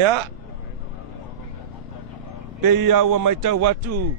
Ya. Pe ia ua mai tau watu.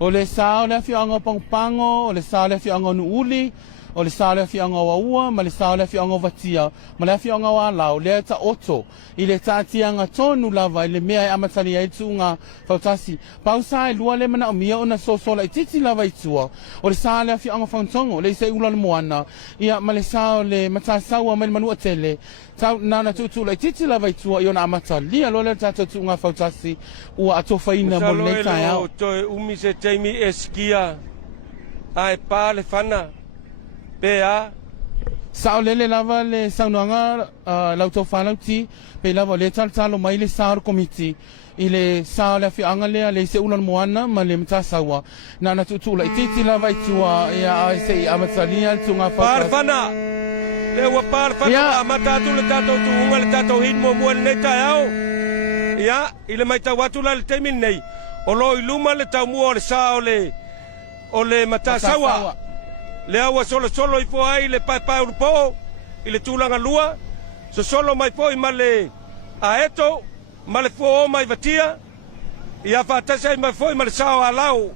O le sao le fianga pangpango, o le sao le fianga nuuli, o le sao le fianga waua, ma le sao le fianga vatia, ma le fianga walau, le ta oto, i le tātianga tonu lava, i le mea e amatani ai tunga fautasi. Pausa e lua le mana o mia o na sosola i titi lava i tua, o le sao le fianga fantongo, le se ula le moana, ia ma le sao le matasaua ma le manua tele, tau nana tutu le titi lava i tua i ona amata lia lo le tata tunga fautasi ua atofaina mo le tai au. Toi umi se teimi eskia ai pa le fana pea sao lele lava le saunoanga lautofana ti pe lava le talo mai le sao komiti i le sao le fianga le se ulan moana ma le mtasawa nana tutu le titi lava i tua ia se amatalia tunga fana le wa fana amata tu le tato tunga le tato hin mo mo le tai au ia ile mai tawatu la le teimi nei o lo iluma le tau mua o le sao o le matasawa le aua solo i fo ai le pai urupo i le tūlanga lua solo mai fo i ma le aeto ma le fo o mai vatia ia whātasa i mai fo i ma le sao a lau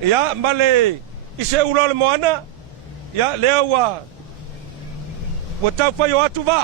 ia ma le i se ula le moana ia le aua ua tau whai o atu wā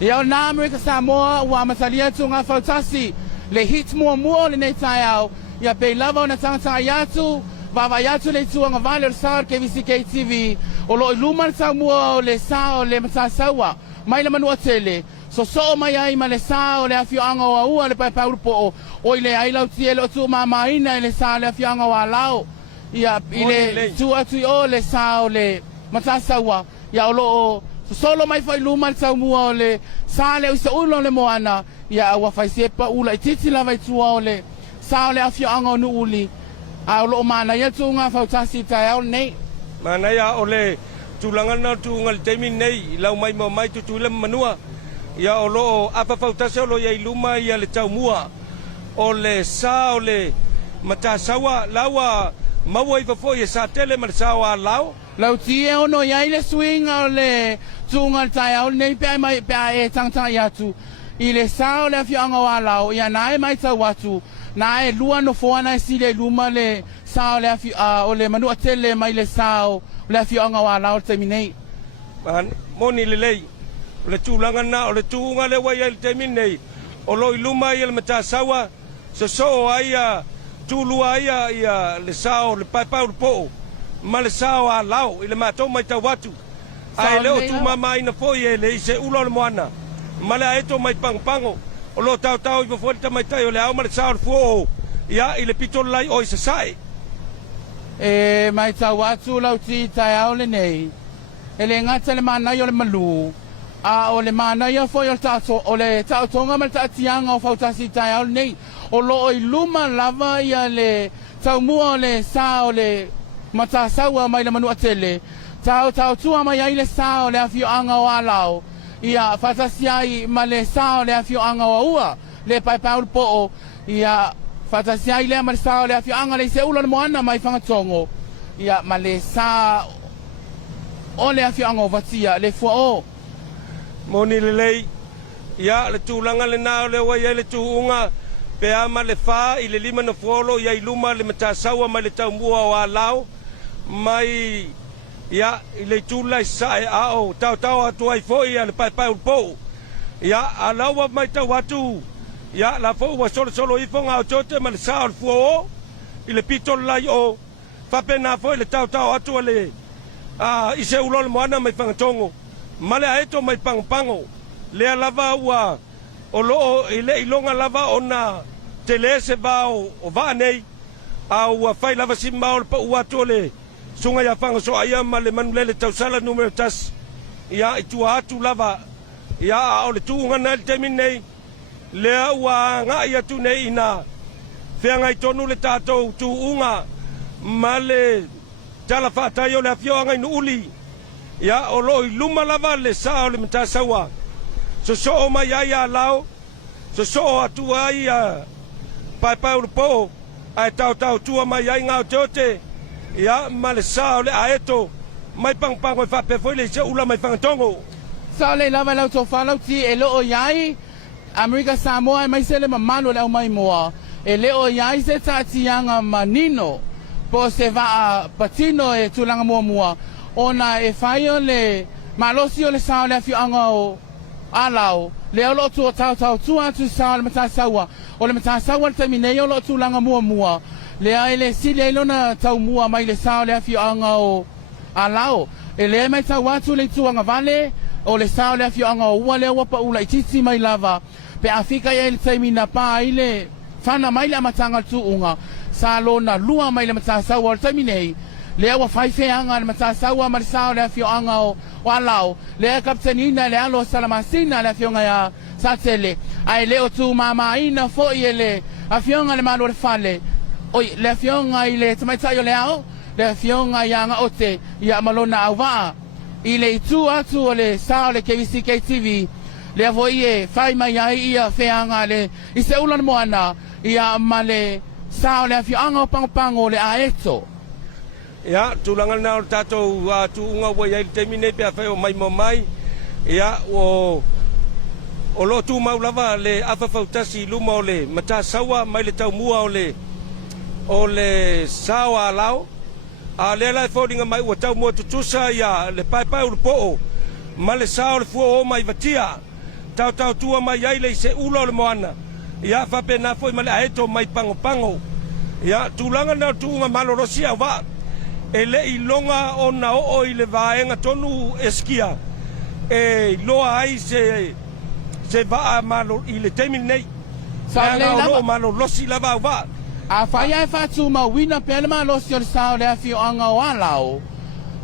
ia o nā Amerika Samoa ua amasalia tunga fautasi le hit mua le nei tai au ia pe lava o na tangata iatu Vava yatu le tuanga vale o sao KVCK TV o lo iluma le sao mua o le sao le matasaua mai le manua tele so mai ai ma le sao le afioanga o ua le pai urupo o ile ai lau tie le tu mamaina le sao le afioanga o lau ia ile tu atu o le sao le matasaua ia o lo solo mai fai luma le sao mua o le sao le usa ulo le moana ia ua fai sepa ula i titi lava i tua o le sao le afioanga o nuuli a lo mana ya tunga fautasi tai nei mana ya ole tulanga na tunga le temi nei lau mai mai tu le manua ya o lo apa fautasi o lo ya iluma ya le tau mua o le sa o le matasawa lawa maua i fo ya sa tele marsawa lau tie ono ya ile swing o le tunga tai nei pe mai pe e tangta ya tu ile sa o le fianga wa lau ya nai mai tau watu na e lua no foana e sile luma le sao le afi o le manua tele mai le sao le afi anga wa la o terminei man moni le lei le tulanga na o le tunga le wai le terminei o lo luma i le matasawa so ai tulu ai ia le sao le pai urupo ma le sao a lau i le mato mai tau watu ai le o tu mama ina foi le se ulo le moana ma le aeto mai pango o lo tau i fo mai tai o le au ma le sao fo ia i le pitolo lai o i sasai e mai tau atu lau ti tai au le nei e le ngata le mana i o le malu a o le mana i o foi o le tau tonga ma le taatianga o fautasi tai au le nei o lo i luma lava i a le tau mua o le sao le matasaua mai le manua tele tau tua mai ai le sao le afioanga o alau ia fatasi ai ma le sao le afioanga o ua le pai po ia fatasi ai le ma le sao le afioanga le se ulo le moana mai fangatongo ia ma le sa o le afioanga o vatia le fo moni le lei ia le tulanga le na le wai le tuunga pe ama le fa i le lima no folo ia i luma le matasaua ma le tau mua o alau mai ia i le tula i sae ao tau atu ai foi le pai upo ia alaua mai tau atu ia la fo wa solo i fonga o tote ma le sao fuo i le pitolo lai o fapena foi le tau atu le i se ulo le moana mai fangatongo ma le aeto mai pango le lava ua o lo i le ilonga lava ona tele se va o va nei au fai lava simba o pa ua le sunga ya fanga so aya ma le manulele tausala numero tas ia i tua atu lava ia o le tuunga na le temi nei lea ua nga ia tu nei ina whianga i tonu le tātou tuunga ma le tala whātai o le awhioanga i nuuli ia o lo i luma lava le sao le matasaua so o mai ai a lao so atu ai a pai urupo ai tau tua mai ai ngau teote ia ma le sao le aeto mai pangpango e whape foi le se ula mai whangatongo Sa le lava lau tō whalau ti e leo iai Amerika Samoa e mai se le mamalo leo mai moa. E leo iai se tātianga manino po se vaa patino e tūlanga mua. Ona e whai o le malosi o le sao le awhianga o alau. Leo lo tū o tau tua tu sao le matasaua. O le matasaua le taminei o lo tūlanga mua. Lea e le sili e lona tau mua mai le sao le awhianga o alau. E lea mai tau atu le tuanga vale o le sao le awhianga o ua lea wapa ula i titi mai lava. Pe Afrika e le taimina pā i le whana mai le amatanga tuunga. Sa lona lua mai le matasaua le taiminei. Lea wa whaifeanga le matasaua ma le sao le awhianga o alau. Lea kaptenina le alo salamasina le awhianga ya sa tele. Ai leo tu mamaina fo i le awhianga le malo le fale. Oi, le awhianga i le tamaitai o le ao. Le awhianga i anga ote i a malona au waa. I le itu atu o le sao le KVCK TV. Le avoi e whai mai ai i a wheanga le i se ulan moana i a ma le sao le awhianga o pangopango le a eto. Ia, tūlanga nā o tātou tūunga wai ai te mine pia whai o mai mo mai. Ia, o lo tū maulava le awhawhautasi luma o le mata sawa mai le tau mua o le sawa alao. A le lai whauringa mai ua tau mua tutusa ia le pai o le po'o. Ma le sao le fua o mai vatia. Tau tua mai ai le se ula o le moana. Ia, whape nā fwoi ma le aeto mai pango. Ia, tūlanga nā tūunga malorosi au waa. E le i longa o na o i le vaenga tonu eskia. E loa ai se vaa malo i le temi nei. Sa le lava. Malo losi lava au vaa. A whai ai whatu ma wina pele ma losi o le sao le awhianga o alau.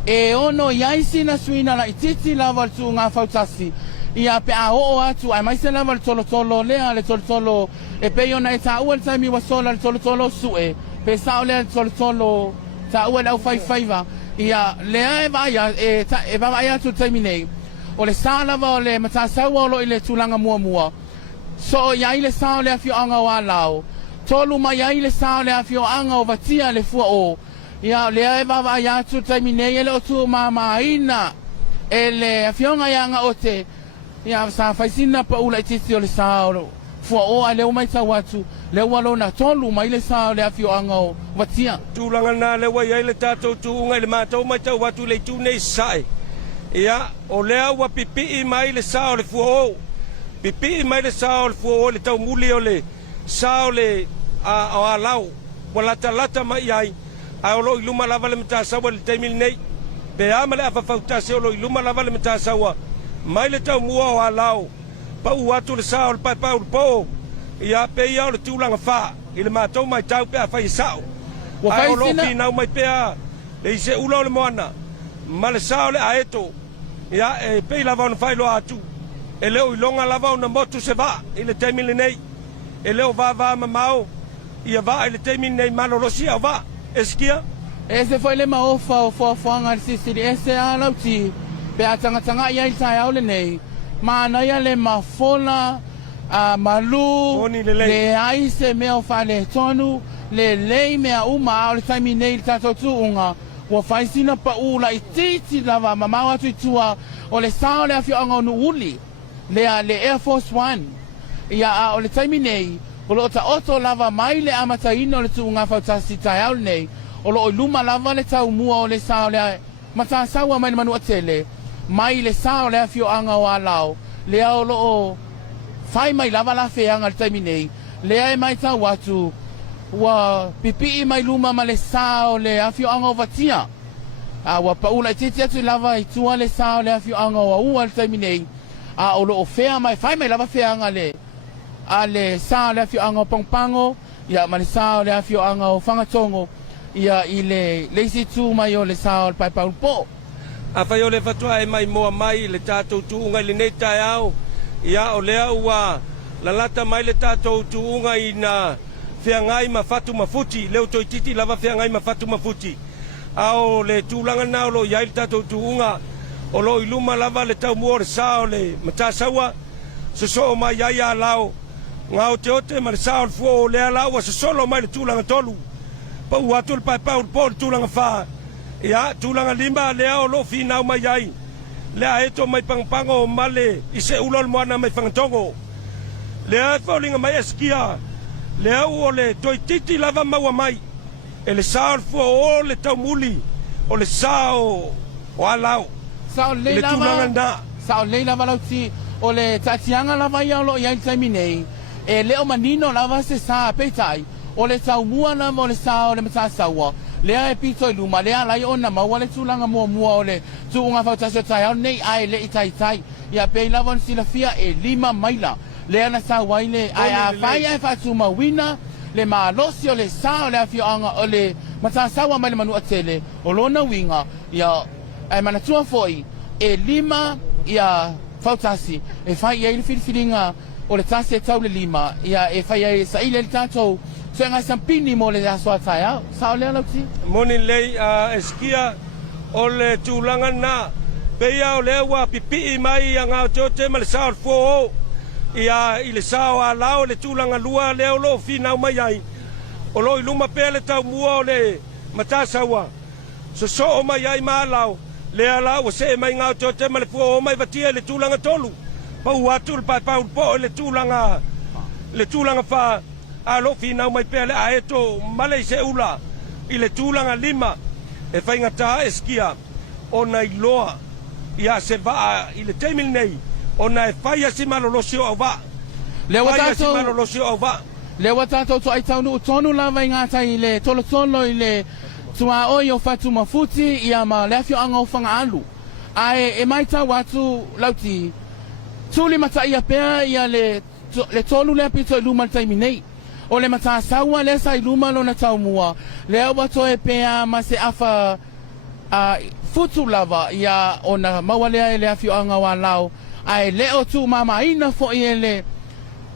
E ono iai sina suina la i titi lava le tu ngā whautasi. Ia pe a o atu ai mai se lava le tolo lea le tolo e pe iona e ta ua le taimi wasola le tolo sue. Pe sao lea le tolo ta ua lau whaiva. Ia lea e vai atu taimi nei. O le sao lava o le matasaua o lo i le tūlanga mua. So iai le sao le awhianga o alau. Tolu mai ai le sao le awhianga o vatia le fua o. Ia lea e vai atu taimi nei e le o tu mamaina. E le awhianga ianga o te. Ia sa whaisina pa ula i titi o le sao. Fua o a leo mai tau atu. Leo walona tolu mai le sao le awhianga o vatia. Tūlanga nā le wai ai le tātou tūunga i le mātou mai tau atu le tū nei sae. Ia, o lea ua pipi mai le sao le fua o. Pipi mai le sao le fua o le tau muli o le sao le o alau. Wa lata mai ai. A o lo i luma lava le matasawa le teimili nei. Pe ama le awhawhautase o lo i luma lava le matasawa. Mai le tau mua o alau. Pa atu le sao le pai le po. Ia pe ia o le tūlanga wha. I le mātou mai tau pe a whai sao. A o lo finau mai pea. Le i se ula o le moana. Ma le sao le aeto. Ia e pei lava ona whai lo atu. E leo i longa lava ona motu se va. I le teimili nei. E leo va mamao. Ia va i le teimili nei malorosi au va. Eskia. E se foi le maofa o fuafuanga le sisiri. E se alauti. Pe a tanga ia i tai au le nei. Ma anaia le mafola. Malu. Le aise mea o whale tonu. Le lei mea uma au le taimi nei le tatou tuunga. Ua whaisina pa ula i titi lava mamau atu i tua o le sao le awhianga o nuuli. Le Air Force One. Ia o le taimi nei. O lo ta oto lava mai le amataina o le tuunga whautasi tai au nei. O lo luma lava le tau mua o le sao le matasaua mai le manua tele. Mai le sao le awhianga o alau. Le au lo o whai mai lava la wheanga le taimi nei. Le ai mai tau atu. Wa pipi mai luma ma le sao le awhianga o vatia. Wa paula i titi atu lava i tua le sao le awhianga o ua le taimi nei. O lo o whea mai whai mai lava wheanga le. A le sao le awhianga o pangpango. Ia ma le sao le awhianga o whangatongo. Ia i le leisi tū mai o le sao le paipau po. A whai o le fatua e mai moa mai le tātou tūunga i le nei tai au. Ia o lea ua lalata mai le tātou tūunga i na wheangai ma fatu mafuti. Leo toi titi lava wheangai ma fatu mafuti. Ao le tūlanga nao lo iai le tātou tūunga. O lo i luma lava le tau mua o le sao le matasaua. So o mai iai a lao. Ngā o te ote ma le sao le fua o lea lao. So solo mai le tūlanga tolu. Pa ua atu le paipau le po le tūlanga wha. Ia tūlanga lima lea o lo finau mai iai. le a eto mai pangpango male i se ulol moana mai whangatongo. Le a whaulinga mai eskia, le au o le toi titi lava maua mai, e le sao fua o le tau muli, o le sao o alau, le tūlanga na. Sao le lava lauti, o le tatianga lava ia lo ia taimi nei, e leo manino lava se sa peitai, o le tau mua na mo le sao le mata saua, lea e pito i luma, lea lai ona maua le tūlanga mua o le tūunga whautasio tai au nei ai le i tai, ia pei lava sila fia e 5 maila, lea na sa waile ai a whai e whatu mawina, le maa losi o le sao le awhioanga o le mata saua mai le manu atele, o lona winga, ia ai manatua foi, e 5 ia whautasi, e whai e le whiriwhiringa o le tasi e tau le 5, ia e whai e sa ile le tātou, so ngai sampini mo le aso atai au, sao lea lauti? Moni lei a eskia o le tūlanga na, peia o le ua pipi mai a ngā teote ma le sao al fuo ia i le sao a lao le tūlanga lua leo lo finau mai ai, o lo i luma pēle tau mua o le matasaua, so o mai ai maa lao, le ala o se mai ngā teote ma le fuo o mai vatia le tūlanga tolu, pau atu le paipau po le tūlanga wha, a lo finau mai pele a eto male se ula i le tūlanga 5 e whaingata eskia o na iloa ia se vaa i le teimil nei o na e whaia si malolosi o au vaa Lewa tātou to ai taunu utonu lava i ngātai i le tolo i le tua oi o whatu mafuti ia ma leafio anga o whanga alu ai e mai tau watu lauti tuli mata ia pea ia le tolu lea pito i luma taimi nei o le mata saua le sa i luma lona tau mua lea wato e pea ma se afa futu lava ia o na maua lea e leafio anga wa lau ai leo tu mama ina fo i ele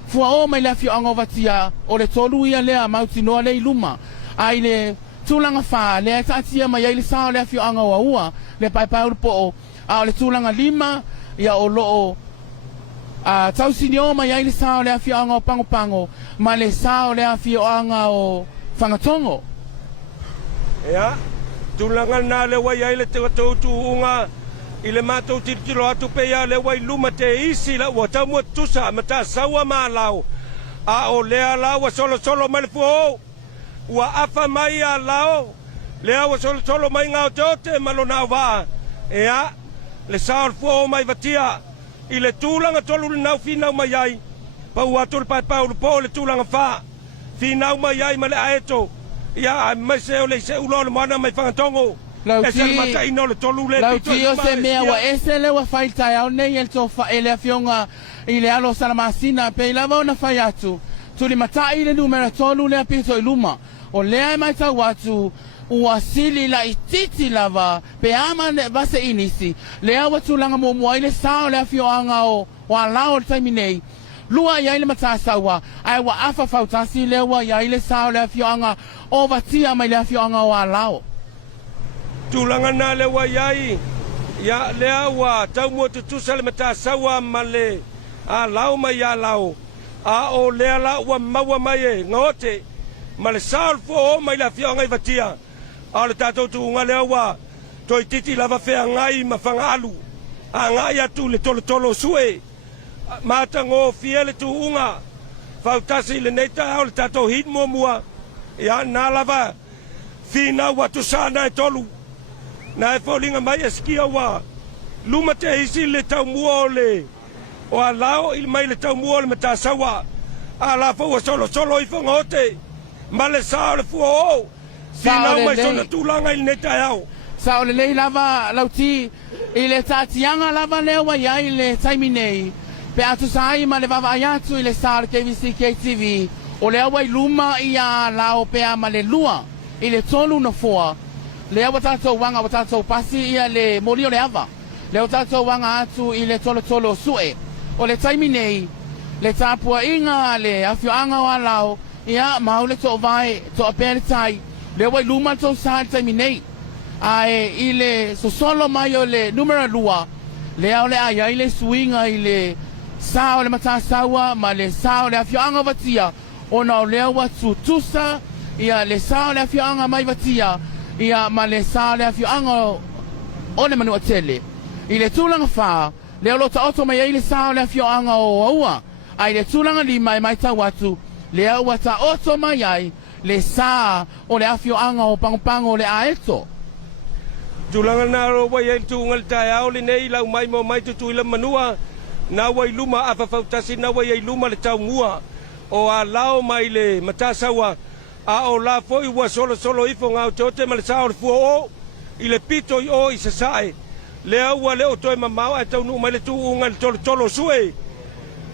fua o mai leafio anga watia o le tolu ia lea mauti noa le i luma ai le tūlanga wha lea tatia mai ai le sao leafio anga wa ua le paipau po o a o le tūlanga 5 ia o loo tausini o mai ai le sao leafio anga o pango ma le sao leafio anga o whangatongo ia tūlanga nā le wai ai le te watautu unga i le mātou titilo atu peia le wai luma te isi la ua taumua tusa ma tā saua mā lau a o lea lau wa solo mai le fuo ua afa mai a lau lea wa solo mai ngau teote malona waa ea le sao fuo mai vatia i le tūlanga tolu le nau finau mai ai pau atu le paipau le po le tūlanga wha finau mai ai ma le aeto ia mai se o le se ulo le moana mai whangatongo Lauti o se mea wa ese le wa whai tai au nei el tofa e le afionga i le alo salamasina pe i lava ona whai atu tuli matai le numera tolu le apito i luma o lea e mai tau atu ua sili la i titi lava pe ama ne vase inisi lea wa tulanga mua i le sao le afioanga o wa lao le taimi nei lua ia i le matasaua ai wa afa fautasi le wa ia i le sao le afioanga o vatia mai le afioanga o lao tūlanga nā le wai ai, ia lea ua tau mua tutusa le mata saua ma le a lau mai a lau, a o lea la ua maua mai e ngaote, ma le saol fo o mai la fia ngai vatia, a le tātou tuunga lea ua toi titi lava fea ngai ma whanga alu, a ngai atu le tolo sue, mata ngō fia le tuunga, fautasi le neita au le tātou hit mua, ia nā lava, fina watu sana e tolu, na e whaulinga mai e skia wa luma te hisi le tau mua o le o a lao il mai le tau mua o le mata sawa a la fau solo i whangote ma le sao le fua o finau mai sona tūlanga il neta au sao le lei lava lauti i le tatianga lava lewa ia i le taimi nei pe atu sai ma le vava ayatu i le sao le KVC KTV o le awa i luma i a lao pe a ma le lua i le tolu na fua lea wa tātou wanga wa tātou pasi ia le mori o le awa. Lea wa tātou wanga atu i le tolo sue. O le taimi nei, le tāpua inga le awhioanga o alau, ia mau le to vai, to apere tai. Lea wa i luma tau sa le taimi nei. Ae i le sosolo mai o le numera lua. Lea o le aia i le suinga i le sao le matasaua, ma le sao le awhioanga vatia. O na o lea wa tutusa, ia le sao le awhioanga mai vatia. Ia ma le sa le afioanga o le manu atele I le tūlanga whā, leo lo ta oto mai ai le sao le fioanga o aua. Ai le tūlanga lima mai tau atu, leo wa ta oto mai ai le saa o le afioanga o pangopango o le aeto. Tūlanga nā ro wai ai tūngal tai au le nei lau mai mo mai tutu ila manua. Nā wai luma awhawhautasi, nā wai ai luma le tau mua. O a lao mai le matasawa, a o la foi ua solo ifo ngau tote ma le sao le fua o, i le pito i o i sasae. Lea ua leo toe mamau a tau nuu mai le tuunga le tolo sue.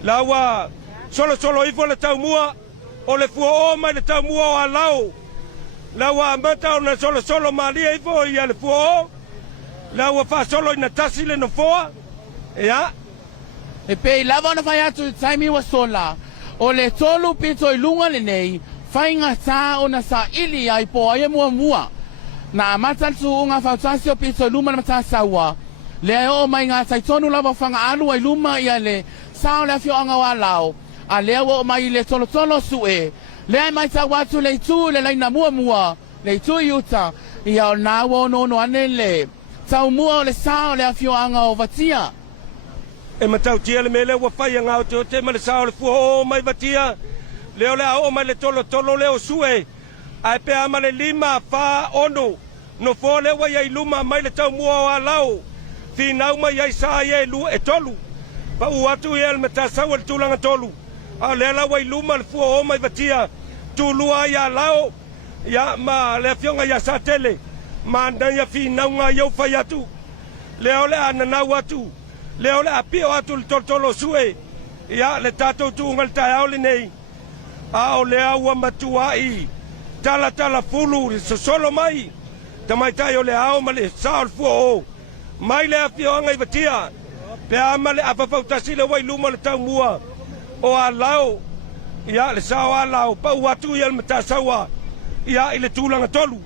La ua solo ifo le tau mua, o le fua o mai le tau mua o a lao. La ua amata o na solo malia ifo i a le fua o. La ua fa solo i na tasi le no foa. Ea. E pe lava na whai atu taimi wa sola, o le tolu pito i lunga le nei, whainga tā o na sa ili ai po ai mua. Na matatu o ngā whautasi o pito i luma na mata saua, le o mai ngā taitonu lava whanga alu ai luma ia le sao le afio anga wa lao, a lea o mai le tolo sue, lea mai ta watu le tu le laina mua, le tu i uta, ia o nā wo no ane le, tau mua o le sao le afio anga o vatia. E matau tia le mele ua whai ngau te o te ma le sao le fua o mai vatia, leo le ao mai le tolo leo sue, ai pe ama le lima wha ono, no fo le wa iai luma mai le tau mua o a lau, finau mai iai sa iai lu e tolu, pa uatu iai le mata sawa le tūlanga tolu, a le la wai luma le fua o mai vatia, tūlua ia lau, ia ma le fionga ia sa tele, ma andaya finau ngā iau whai atu, leo le ananau atu, leo le apio atu le tolo sue, ia le tatou tūngal tai au le nei, a o lea ua matua i tala fulu solo mai tamaitai o le ao ma le sao le fua o mai le afioanga i vatia pe ama le apafautasi le wai luma le tau mua o a lao ia le sao a lao pa uatu ia le matasaua ia i le tūlanga tolu.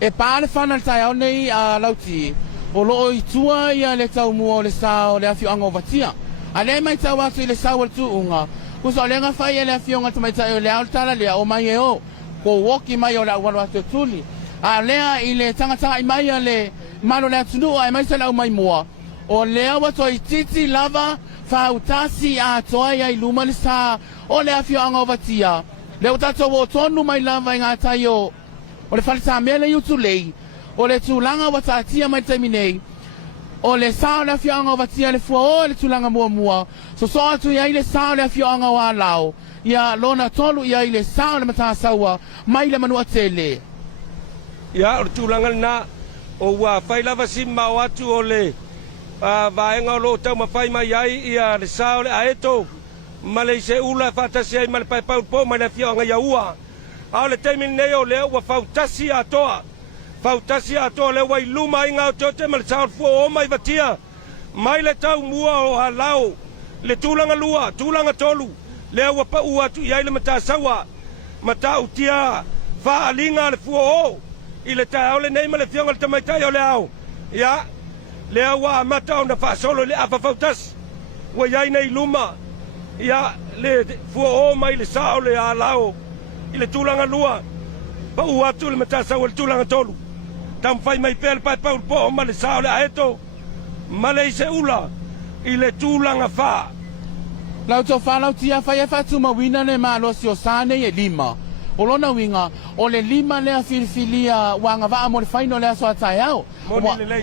E pā le whana tai au nei a lauti o loo i tua ia le tau mua o le sao le afioanga o vatia a le mai tau atu i le sao le tuunga kusa o le nga whai e le afionga tamaitai o le ao tala lea o mai e o ko woki mai o le awalo atu tuli a lea i le tangata i mai a le malo le atunua e mai sa lau mai mua o lea wato i titi lava whautasi a toa ia i luma le sa o le afionga o vatia le utato o tonu mai lava i ngā tai o le whalita mea le yutu lei o le tūlanga watatia mai taiminei o le sao le afioanga o vatia le fua o le tūlanga mua so atu ia i le sao le afioanga o a lao ia lona tolu ia i le sao le matasaua mai le manua tele ia o le tūlanga na o ua whai lava sima o atu o le vaenga o lo tau mawhai mai ai ia le sao le aeto ma le se ula whatasi ai ma le paipau po ma le afioanga ia ua a le teimin nei o le ua whautasi atoa fautasi ato le wai luma i ngau tote ma le sao fua o mai vatia mai le tau mua o halau le tūlanga lua, tūlanga tolu le ua pa ua atu iai le mata sawa mata utia wha alinga le fua o i le tai au le nei ma le fionga le tamaitai o le au ia le ua amata o na wha solo le afa fautasi ua iai nei luma ia le fua o mai le sao le halau i le tūlanga lua pa ua atu le mata sawa le tūlanga tolu tam fai mai pel pai paul po ma le sao le aeto ma le se ula i le tūlanga wha. Lau tō whanau tia whai e whatu mawina le mālosi o sāne e lima. O lona winga, o le lima lea whiriwhilia wanga waa mo le whaino lea soa tai au.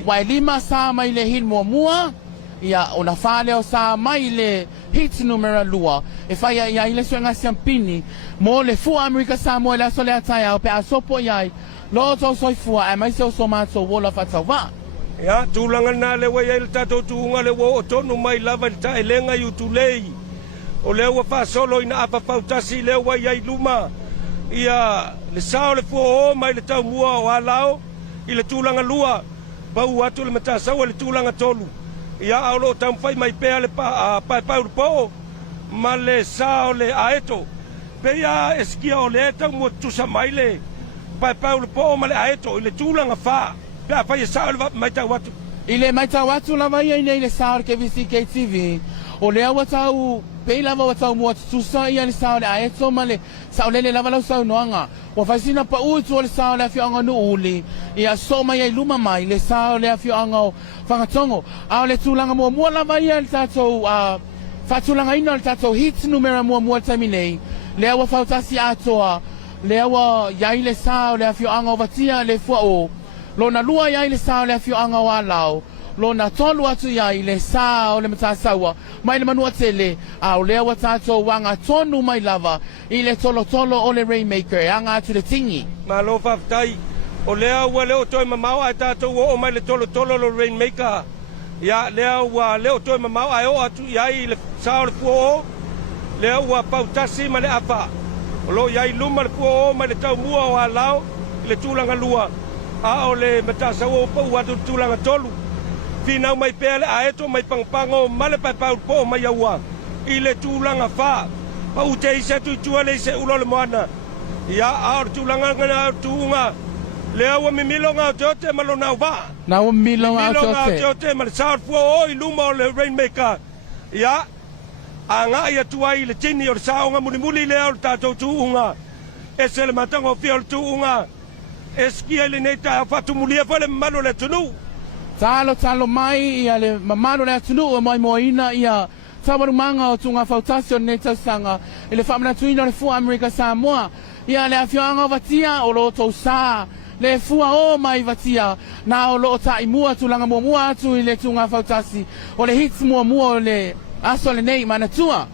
Wai lima sā mai le hin mua, ia o na whale o sā mai le hit numera lua. E whai ia i le suenga siampini, mo le fua Amerika sā mo e lea so lea tai au, pe a sopo iai, lo tō soifua e mai se o so mātou wola whatau wā. Ia, tūlanga nā le wai ele tātou tūunga le wo o tonu mai lava le tae lenga i utulei. O leo wa wha solo ina apa fautasi leo wai ai luma. Ia, le sao le fua o mai le tau mua o alao, i le tūlanga lua. Pau atu le matasaua le tūlanga tolu. Ia, aulo tam whai mai pēa le pai pauru po, ma le sao le aeto. Pea eskia o le tau mua tusa mai le pai pauru po, ma le aeto, i le tūlanga wha. Pea whai e sao le mai tau atu. I le mai tau atu lava ia nei le sao ke visi KTV, o lea wa tau pei lava wa tau mua tusa ia le sao le aeto ma le sao lele lava lau sau noanga. Wa faisina pa ui tu le sao le afioanga nu uli. Ia so mai ai luma mai le sao le afioanga o whangatongo. Ao le tūlanga mua lava ia le tātou whatulanga ina le tātou hit numera mua taminei. Le awa whautasi atoa. Le awa iai le sao le afioanga o vatia le fua o. Lona lua iai le sao le afioanga o alau. Lona tolu atu iai le sao le matasawa. Mai le manua tele. Au le awa tātou wanga tonu mai lava. I le tolo o le Rainmaker. Anga atu le tingi. Ma lo whaftai. O lea ua leo toi mamau ai tātou o mai le tolo lo Rainmaker. Ia lea ua leo toi mamau ai o atu iai le sao le fua o. Lea ua pautasi ma le apa. O lo iai luma le fua o mai le tau mua o alau. Le tūlanga lua. A o le matasawa o pau atu tūlanga tolu. Finau mai pele aeto mai pangpango male pa po mai aua I le tūlanga wha pa ute isa tuitua le se ulo le moana ia aor tūlanga ngana tūunga le aua mimilonga o teote malona uva na ua mimilonga o teote ma le saor fua o I luma o le Rainmaker ia a nga ia tuai le tini o le saonga muli le au le tātou tūunga e se le matango fia o le tūunga e skia le neita a whatumulia whale malo le tunu Talo mai ia le mamano le atunu o mai moina ia tawarumanga o tunga fautasi o neta sanga ele whamana tuina le fua Amerika Samoa ia le afioanga o vatia o lo tau saa le fua o mai vatia na o lo ta imua tulanga mua atu I le tunga fautasi o le hits mua o le aso le nei manatua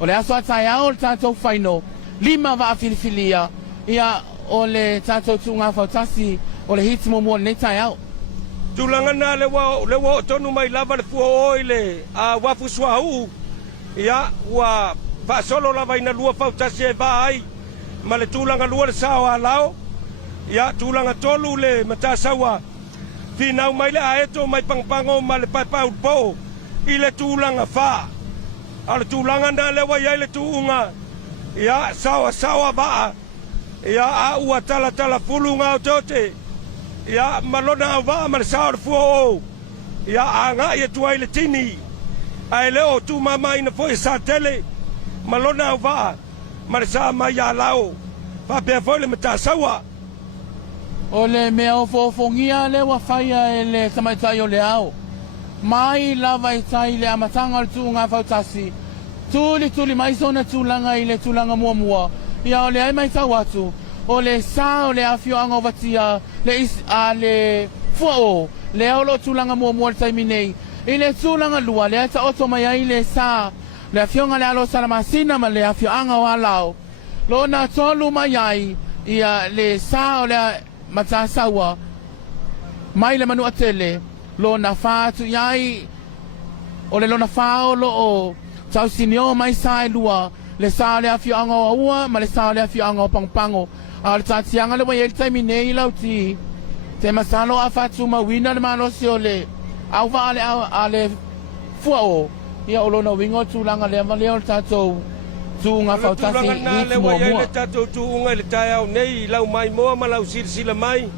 o le aso atai ao le tātou whaino 5 va filifilia ia o le tātou tunga fautasi o le hits mua le nei tai ao Tulanga na le wa tonu mai lava le fua oile a wafu swau ia wa fa solo lava ina lua fautasi e vai ma le tulanga lua le sao alao ia tulanga tolu le matasawa finau mai le aeto mai pangpango ma le paipau po I le tulanga fa a le tulanga na le wa ia le tuunga ia sawa ba ia a ua tala fulunga o tote ia malona ava ma le sao le fua o ia anga ia tuai le tini ai leo tu mama ina foi sa tele malona ava ma le sa mai ia lao pa pe foi le matasawa o le mea o fofongia le wa faia e le samaitai o le ao mai lava I tai le amatanga le tuunga fautasi tuli mai sona tulanga I le tulanga mua ia o le ai mai tau atu o le sao le afioanga o vatia le fua o le olo tulanga mua le taiminei I le tulanga lua le ata oto mai ai le sa le afioanga le alo salamasina ma le afioanga o alao lo na tolu mai ai ia le sao le matasawa mai le manua tele lo na fatu iai o le lo na fao lo o tau sinio mai sai lua le sao le afioanga o ua ma le sao le afioanga o pangpango al tatianga le mai el taiminei lauti te masalo a fatu mawina le malo siole au va ale fua o ia o lona wingo tulanga le vale o tatou tunga fautasi le wa le tatou tunga le tai au nei lau mai mo ma lau sila mai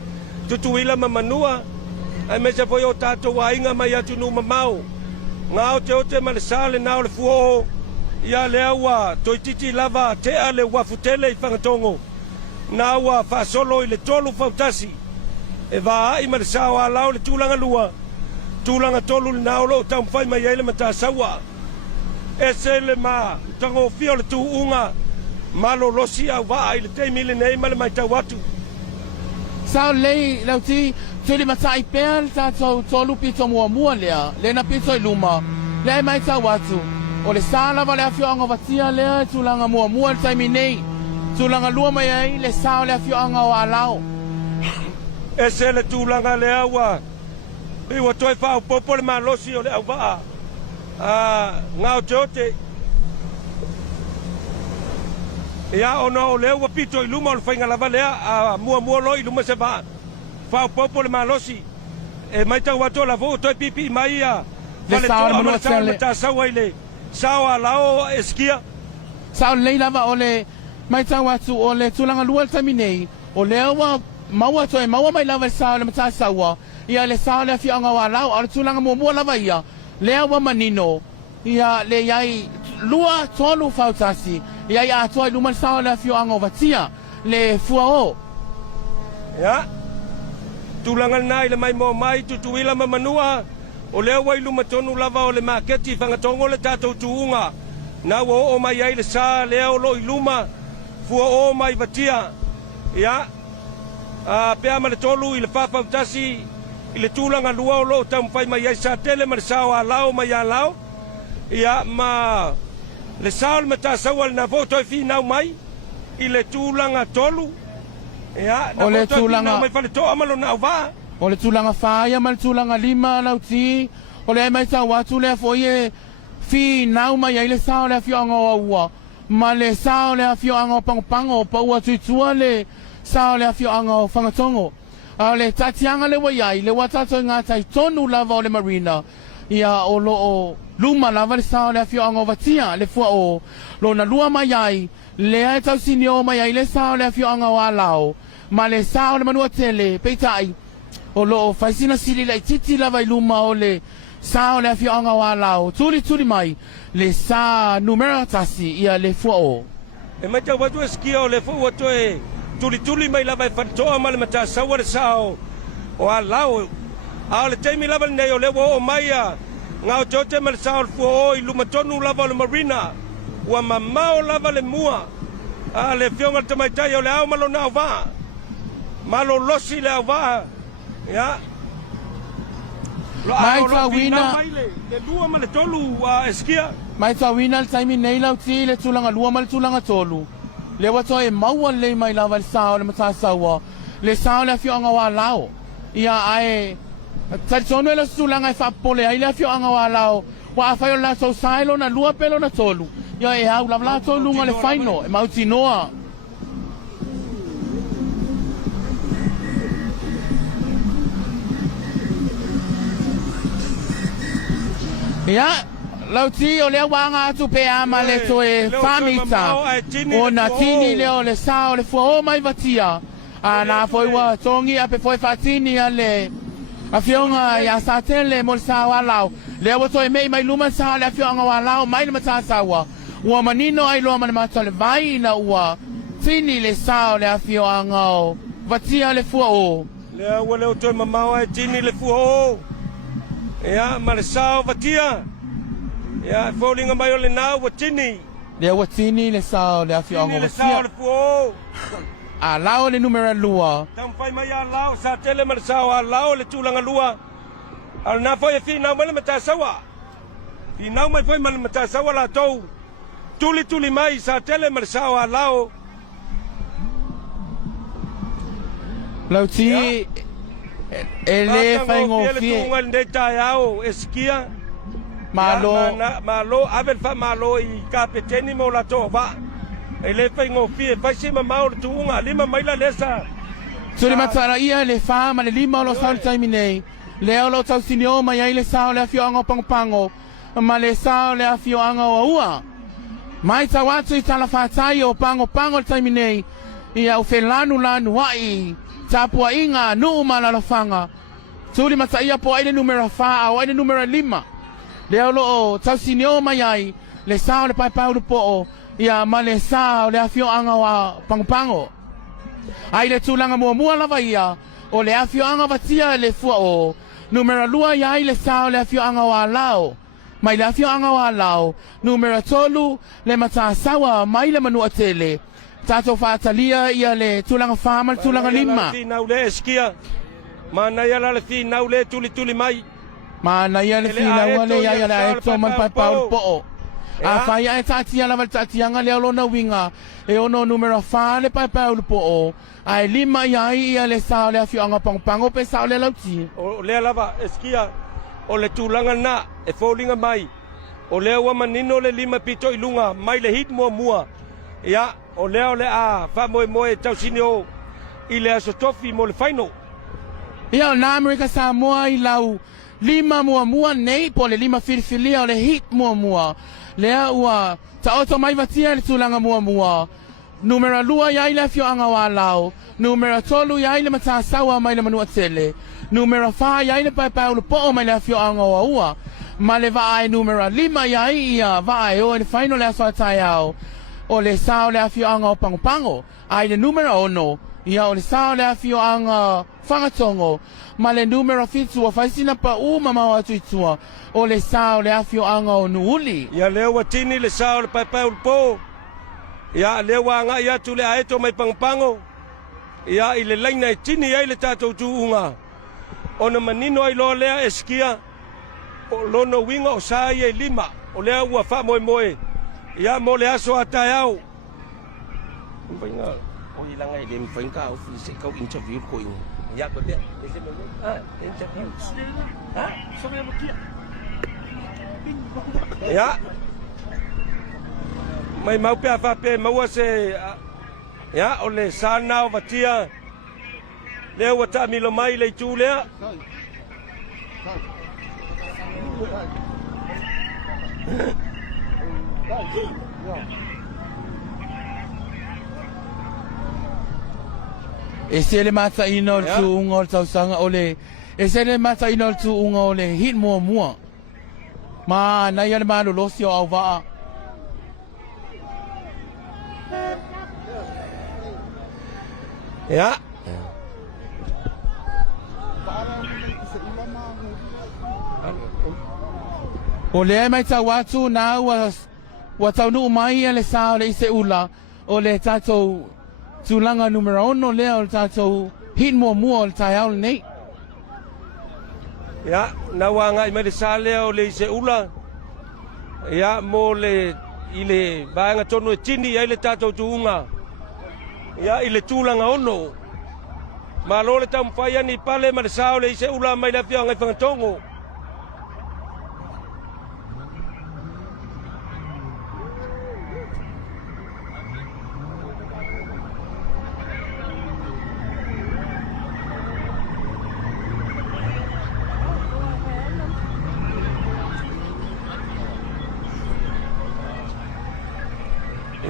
tutuila mamanua ai me se foi o tatou ainga mai atu nu mamau ngao te ote ma le sale na o le fua o ia le awa toititi lava te ale wafutele I whangatongo na ua whaasolo I le tolu fautasi e va ai ma le sao alao le tūlanga lua tūlanga tolu le naolo o tau mwhai mai eile matasawa e se le ma tango fio le tūunga malo losi au va ai le teimile nei ma le mai tau atu sao lei lauti tuli matai pea le tātou tolu pito mua lea le na pito I luma le mai tau atu o le sālava le afioanga vatia lea tūlanga mua le taiminei tūlanga lua mai ai le sao le afioanga o alao e se le tūlanga le awa I wa toi whao popo le malosi o le au waa ngao te ote ia ono o leo wa pito I luma o le whainga lava lea mua lo I luma se waa whao popo le malosi e mai tau wato la vo toi pipi mai le sao le manua tele ta sawa ile sao alao eskia sao le lava o le mai tau watu o le tūlanga lua le taminei o leo wa maua toi maua mai lava le sao le mata sawa ia le sao le afioanga wa lao o le tūlanga mua lava ia lea wa manino ia le iai lua tolu fautasi ia ia atoa i luma sao le afio anga o vatia le fua o. Ia. Tulangan nai le mai mo mai tutuila ma manua. O lea wai luma tonu lava o le maketi whangatongo le tātou tuunga. Na o mai ai le sā lea o lo i luma. Fua o mai vatia. Ia. Pea ma le tolu i le whapautasi. I le tūlanga lua o lo tam whai mai ai sa tele ma le sao a lao mai a lao. Ia ma le sao le mata sawa le na voto e whinau mai. I le tūlanga tolu. Ia. O le tūlanga. Mai whale toa malo na uwa. O le tūlanga whaia ma le tūlanga lima lauti. O le mai tau atu le fo ie whinau mai ai le sao le afio anga o ua. Ma le sao le afio anga o pangopango pa ua tuitua le sao le afio anga o whangatongo. A le tatianga le waiai, le watato ngā tai tonu lava o le marina. Ia o lo o luma lava le sao le afio anga o vatia, le fua o. Lo na lua mai ai, le ai tau sinio mai ai le sao le afio anga o alao. Ma le sao le manua tele, peitai. O lo o faisina sili lai titi lava i luma o le sao le afio anga o alao. Tuli mai, le sa numero tasi ia le fua o. E mai tau watu e skia o le fua watu e tuli mai lava e whantoa ma le mata sawa le sao o a lao a le teimi lava le nei o le wo o mai a ngā o teote ma le sao le fua o i luma tonu lava o le marina ua mamao lava le mua a le fionga tamaitai o le au malo na au waa malo losi le au waa ia Mai tawina le lua ma le tolu a eskia Mai tawina le taimi nei lau ti le tulanga lua ma le tulanga tolu Le wato e maua le mai lava le sao le mata sawa. Le sao le afio anga wa lao. Ia ai tradisono le sulanga e whapole ai le afio anga wa lao. Wa awhai o la tau sailo na lua pelo na tolu. Ia e hau la tolu nga le whaino e mauti noa. Ia Lauti o lea wanga atu pe ama le toe whamita o na tini leo le sao le fua o mai vatia a na foi wa tongi a pe foi fatini a le a fionga ya sa tele mo le sao alau lea wa toe mei mai luma sao le a fionga wa alau mai le mata sawa ua manino ai loa mani mata le vai na ua tini le sao le a fionga o vatia le fua o lea wa leo toe mamao e tini le fua o ea ma le sao vatia Ia, fōlinga mai o le nā wa tini. Lea wa tini le sao le afio anga le sao le fuo. A lao le numera lua. Tam whai mai a lao, sa tele ma le sao a lao le tūlanga lua. Al nā whai e whinau mai le mata sawa. Whinau mai whai ma le mata sawa la tau. Tuli mai sa tele ma le sao a lao. Lau ti e le whai ngō fie. Le tūnga le tai au, e skia. Malo avel fa malo i kapeteni mo la toba. E le fai ngo fie fai se mamao le tuunga lima mai la lesa. Suri matara ia le fa ma le lima o lo sao le taimi nei. Le o lo tau sinio mai ai le sao le afio anga o pangopango. Ma le sao le afio anga o ua. Mai ta watu i tala whātai o pangopango le taimi nei. Ia u lanu wai. Tapua inga nuu ma la fanga. Suri matara ia po ai le numera fa o ai le numera lima. Le olo o tau sinio mai ai, le sao le pai pau po o, ia ma le sao le afio anga wa pangopango. Ai le tūlanga mua lava ia, o le afio anga vatia le fua o, numera lua ia ai le sao le afio anga wa lao. Mai le afio anga wa lao, numera tolu le mata sawa mai le manua tele. Tato whaatalia ia le tūlanga whama le tūlanga lima. Nau le eskia, mana ia la le nau le tuli mai. Ma na ia le fina wale ia la e to man pai pau po. A fai ai tati ala val tati anga le lo na winga e ono numero fa le pai pau po. Ai lima ia le sa le afio anga pango pe sa le lauti. O le lava eskia o le tulanga na e folinga mai. O le wa manino le lima pito ilunga mai le hit mua. Ia o le a fa moe tau sinio i le asotofi mo le final. Ia na Amerika Samoa i lau lima mua nei po le lima filifilia o le hit mua. Lea ua ta oto mai vatia le tulanga mua. Numera lua ia ile afio anga wa lao. Numera tolu ia ile mata sawa mai le manua tele. Numera fa ia ile pai pau le po mai le afio anga wa ua. ma le vaai numero 5 ia vaai o le final le aso atai au o le sao le afio anga o pango ai le numero 1 ia o le sao le afio anga whangatongo ma le numero fitu o faisina pa mama atu itua o le sao le afio anga o nuuli ia leo watini le sao le pai ulpo ia leo wanga ia tu le aeto mai pango ia i le laina e tini ai le tatou tuunga ona manino ai lo lea eskia o lono winga o sa ia 5 o lea ua fa moe ia mo le aso atai au mfainga o ilanga i le mfainga au se kau interview ko ing ia ko te ese mo interview so me mo kia ia mai mau pe fa pe mau se ia o le sana o vatia le wa ta milo mai le tu le e se le mata ino tu ungo tau sanga ole e se le mata ino tu ungo ole hit mua ma na ia le malu losio au va ya o le mai tau watu na wa tau nu mai le sao le se ula o le tatou tulanga numero 1 le o tatou hit mua o tai au nei ya na wanga i mai sale o le se ula ya mo le ile banga tonu tini ai le tatou tuunga ya ile tulanga ono ma lo le tam fai ni pale ma le sao le se ula mai la pia ngai fantongo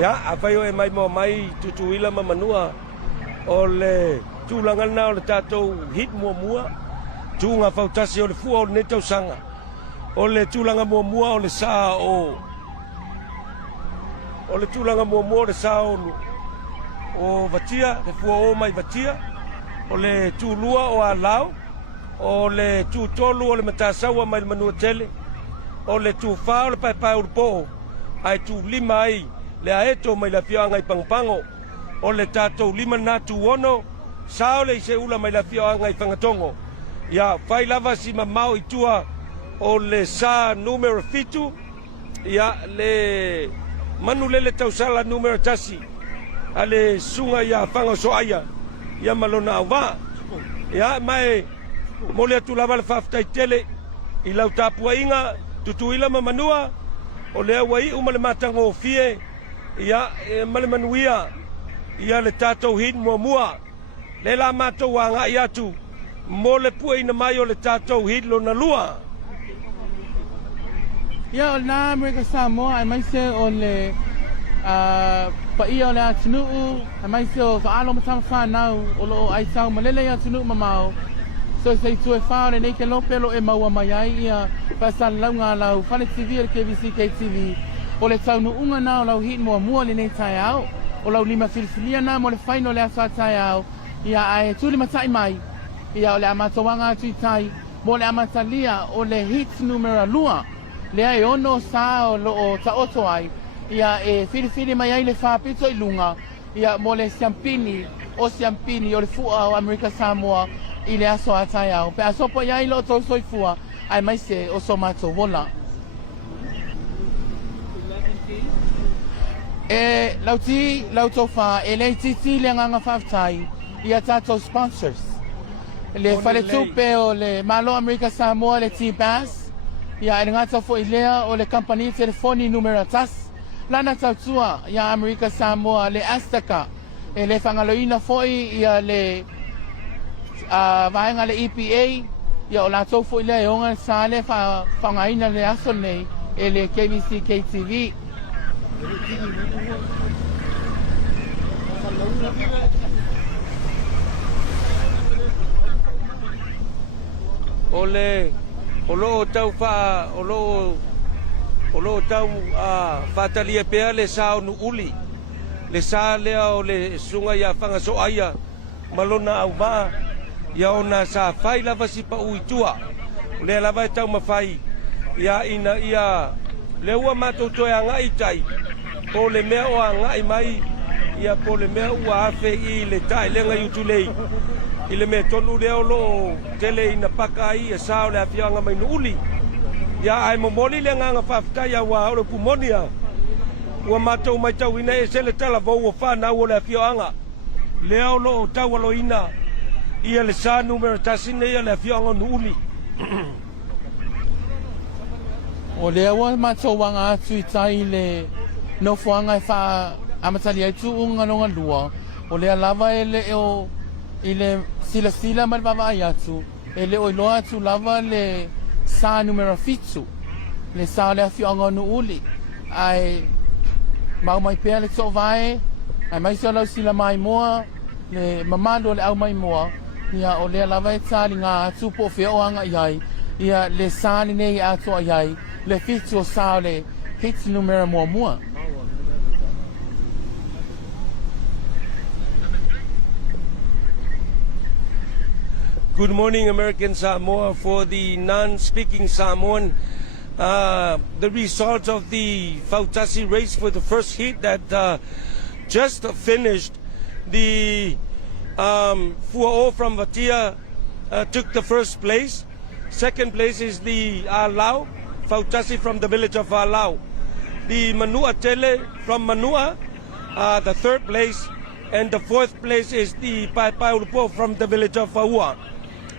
ya afai o mai mo mai tutuila ma manua o le tulanga na o le tatou hit mua tunga fautasi o le fua o le netau sanga o le tulanga mua o le sa o le tulanga mua le sa o vatia le fua o mai vatia o le tulua o alau o le tutolu o le matasaua mai le manua tele o le tufa o le pai urpo ai tu lima ai le aeto mai la fianga i pangpango o le tatou 5 natu ono sao le se ula mai la fianga i fangatongo ya fai lava si mamau i tua o le sa numero fitu ya le manu le tausala numero tasi ale sunga ya fanga soaya ya malona ava ya mai mole tu lava le faftai tele i lau tapua inga tutuila mamanua o le wai uma le matango fie ia male manuia ia le tatou hit mua le la matou wanga ia tu mo le pua ina mai o le tatou hit lo na lua ia o na Amerika Samoa ai mai se o le pa ia o le atunu ai mai se o faalo matama whanau o lo ai sau malele ia atunu mamau so se tu e fa nei ke lo pelo e maua mai ai ia pasan launga lau fale TV le KBC KTV o le taunu unga na o lau hit mua le nei tai au o lau 5 filifilia na mo le final le asa tai au ia ai tuli matai mai ia o le amatawanga atu tai mo le amatalia o le hit numero 2 le ai ono sa o lo o taoto ai ia e filifili mai ai le whapito i lunga ia mo le siampini o le fua o Amerika Samoa i le aso atai au pe asopo iai lo to soifua ai mai se o somato vola e lauto fa e le titi le nganga faftai ia tato sponsors le fale tupe o le malo Amerika Samoa le T-Bass ia e ngata fo ilea o le company telefoni numero tas lana tautua ia Amerika Samoa le Azteca e le fangaloina foi ia le vaenga le EPA ia o la tau fo ilea e onga sa le fangaina le aso nei e le KBC KTV o lo tau fa o lo tau fatalia pea le sao nu uli le sa le o le sunga ya fanga so aya malona au ba ya ona sa fai lava si pa uitua le lava tau mafai ya ina ia le ua matoto ya ngai tai o le mea o ngai mai ia po le mea ua afe i le tai lenga yutulei i le mea tonu leo lo tele ina paka i e sao le afianga mai nuuli ia ai momoli le nganga whaftai a wa ore pumonia ua matou mai tau ina e sele tala vau o whanau o le afianga leo lo tau alo ina ia le sa numero tasine ia le afianga nuuli o le awa matou wanga atu i tai le no fuanga e wha amatali ai tu unga nonga lua o le alava e le o i le sila mai vavai atu e le oiloa atu lava le sa numero fitu le sa le afionga nu uli ai mau mai pea le to vai ai mai so lau sila mai moa le mamando le au mai moa ia o le lava e tali ngā atu po feo anga iai ia le sa ni nei atu iai le fitu o sa le hit numero mua Good morning, American Samoa. For the non-speaking Samoan, the results of the Fautasi race for the first heat that just finished. The Fua'o from Vatia took the first place. Second place is the Alau, Fautasi from the village of Alau. The Manua Tele from Manua, the third place. And the fourth place is the Paipaurupo from the village of Faua.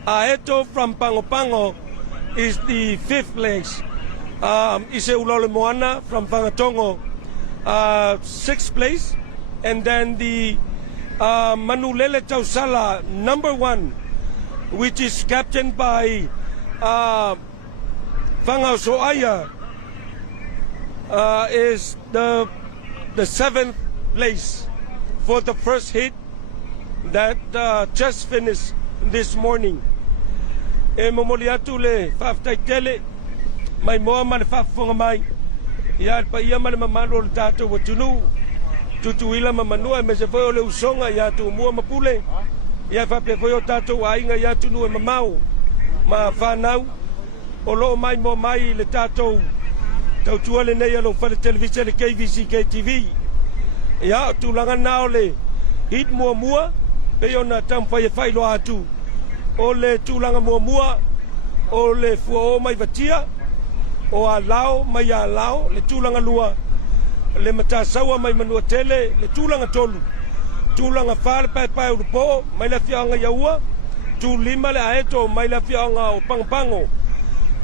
Aeto from Pangopango is the fifth place. Ise Ulole Moana from Pangatongo, sixth place. And then the Manulele Tausala, number one, which is captained by Fangao Soaya, is the seventh place for the first hit that just finished this morning. E momoli atu le whaftai tele, mai moa mane whafonga mai, ia pa ia mane mamano le tātou wa tunu, tutuila mamanua e me se foi o le usonga, ia tu mua mapule, ia whape foi o tātou a inga ia tunu e mamau, ma whanau, o loo mai mo mai le tātou, tau tua le nei alo whare televisa le KVC KTV, ia tūlanga nao le hit mua, pe ona tam whai e whailo atu, o le tūlanga mua, o le Fua'o mai Vatia, o a lao mai a lao, le tūlanga lua, le matasaua mai Manua Tele, le tūlanga tolu, tūlanga whare pai urupo, mai la whianga iaua, tū lima le aeto mai la whianga o Pangopango,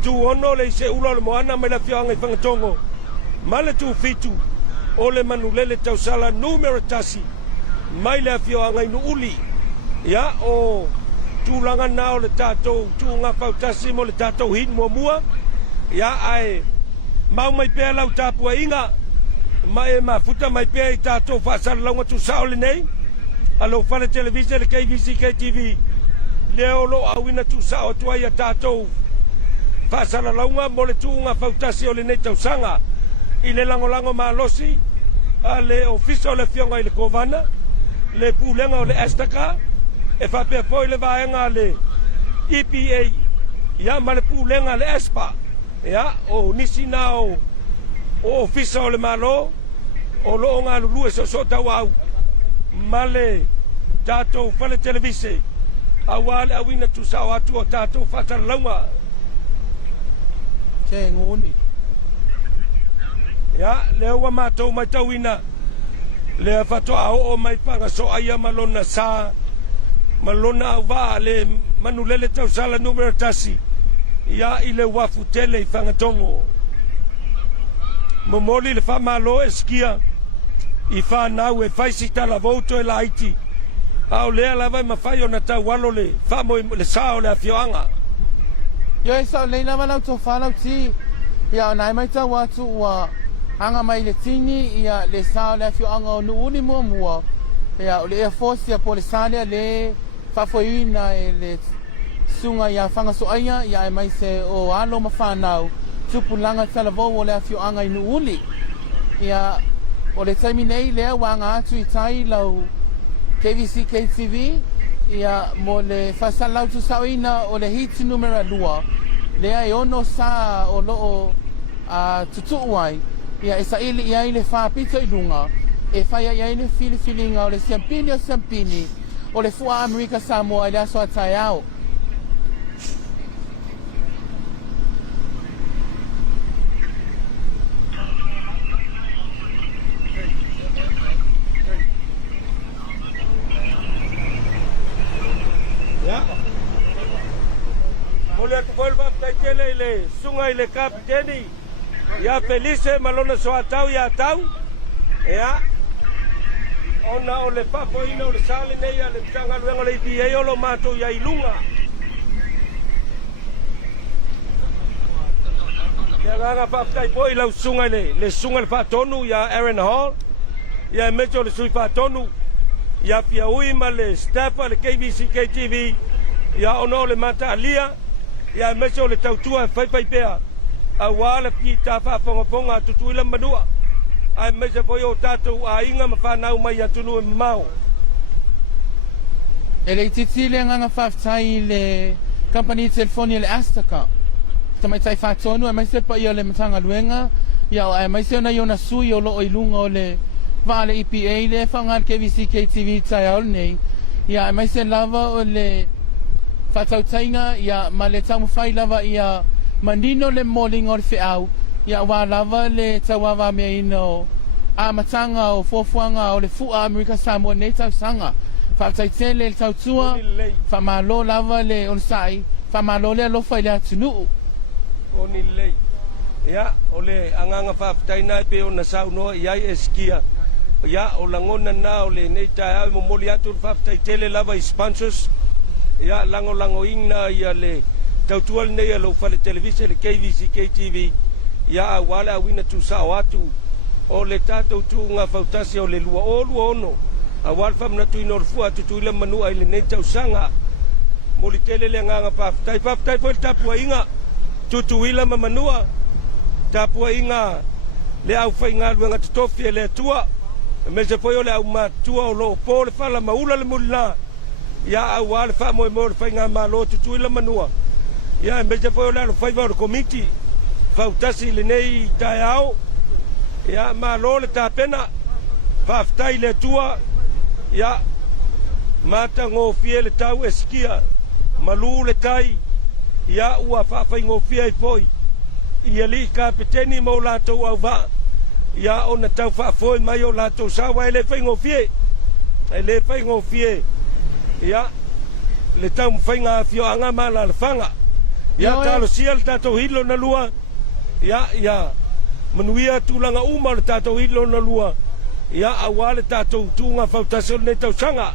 tū ono le ise ula le moana mai la whianga i Whangatongo, ma le tū fitu, o le Manulele Tausala numero tasi, mai le whianga i Nuuli, ia o tūlanga nao le tātou tūnga Fautasi mo le tātou hin mua, ia ai mau mai pēr lau tāpua inga, mai e mafuta mai pēr i tātou whaasara launga tu sao le nei, alo whare televisa le KVC KTV, leo lo awina tu sao atua ia tātou whaasara launga mo le tūnga Fautasi o le nei tausanga, i le langolango maalosi, le ofisa o le fionga i le kovana, le pūlenga o le Estaka, e whapea poi le vaenga le EPA, ia ma le pūlenga le ESPA, ia o nisi na o ofisa o le malo, o loo ngā lulu e so tau au, ma le tātou whale televise, awale awina tu sao atu o tātou whatara launga. Che nguni. Ia, leo wa mātou mai tauina, le whatoa o mai panga so aia malona sa, malona au waa le Manulele Tausala numero tasi, ia i le wafu tele i Whangatongo. Momoli le whamalo e skia, i whanau e whaisi tala vouto e la iti, au lea lava i mawhai o na tau walo le whamo le sao le awhioanga. Yo e sao leina manau tō whanau ti, ia o nai mai tau atu ua hanga mai le tini, ia le sao le awhioanga o nuuni mua, ia o le e fosia po le sālea le whafoina e le sunga ia whangasoaia ia e mai se o alo mawhanau tupulanga talavou o le afioanga i nuuli. Ia o le taimi nei lea wanga atu i tai lau KVC KTV ia mo le whasalau tu sauina o le hit numera 2 lea e ono sa o loo tutuuai ia e saili ia i le whapito i lunga e whaia ia i le filifilinga o le siampini o siampini o le fua Amerika Samoa i le aso atai au. Mole kuelva taitele ile sunga ile kapteni ya Felice malona so atau ya tau ya ona ole papo ina ole sale nei ale tanga luenga le di lo mato ya ilunga ya ganga papai boy la sunga le sunga le patonu ya Aaron Hall ya mecho le sui patonu ya pia uima le staff le KBC KTV ya ono le mata alia ya mecho le tautua fai pea a wala pi tafa fonga tutuila manua ai mecho foi o tatu a inga mafana mai atunu mau ele titile nganga faftai le company telefoni le Astaka tamai tai fatonu mai se pa ia le matanga luenga ya mai se na yona sui o lo ilunga o le vale EPA le fanga KVC KTV tai al nei ya mai se lava o le fatautainga ia ma le tamu fai lava ia manino le moling o le feau ia wa lava le tawawa me ino a matanga o fofuanga o le fua Amerika Samoa nei tau sanga fataitele le tautua famalo lava le onsai famalo le alofa ile atunu oni lei ia ole anganga faftaina pe ona sauno ia eskia ia o langona na ole nei tai mo moli atu faftaitele lava sponsors ia lango ina ia le tautual nei lo fa le televisi le KVC KTV ia wala wina tu sa watu o le tato tu nga fautasi o le lua ono awal fam na tu inorfu atu tu le manu ai le nei tau sanga moli tele le nganga paftai po tapua inga tu ila manua tapua inga le au fa inga luenga tofi le tua me se foi le au matua o lo po le fala maula le mulla ya awal fa mo fa inga malo tu ila manua ya me se foi le fa va committee fautasi le nei taiao ya malo le tapena faftai le tua ya mata ngo fiele tau eskia malu le tai ya ua fa ngo fie foi ia li kapiteni mo lato au va ya ona tau fa foi mai o lato sawa ele fa ngo fie ya le tau mfainga fio anga mala fanga ya talo sial tato hilo na lua ya manuia tulanga uma le tato hilo na lua ya awale tato tunga fautaso ne tau sanga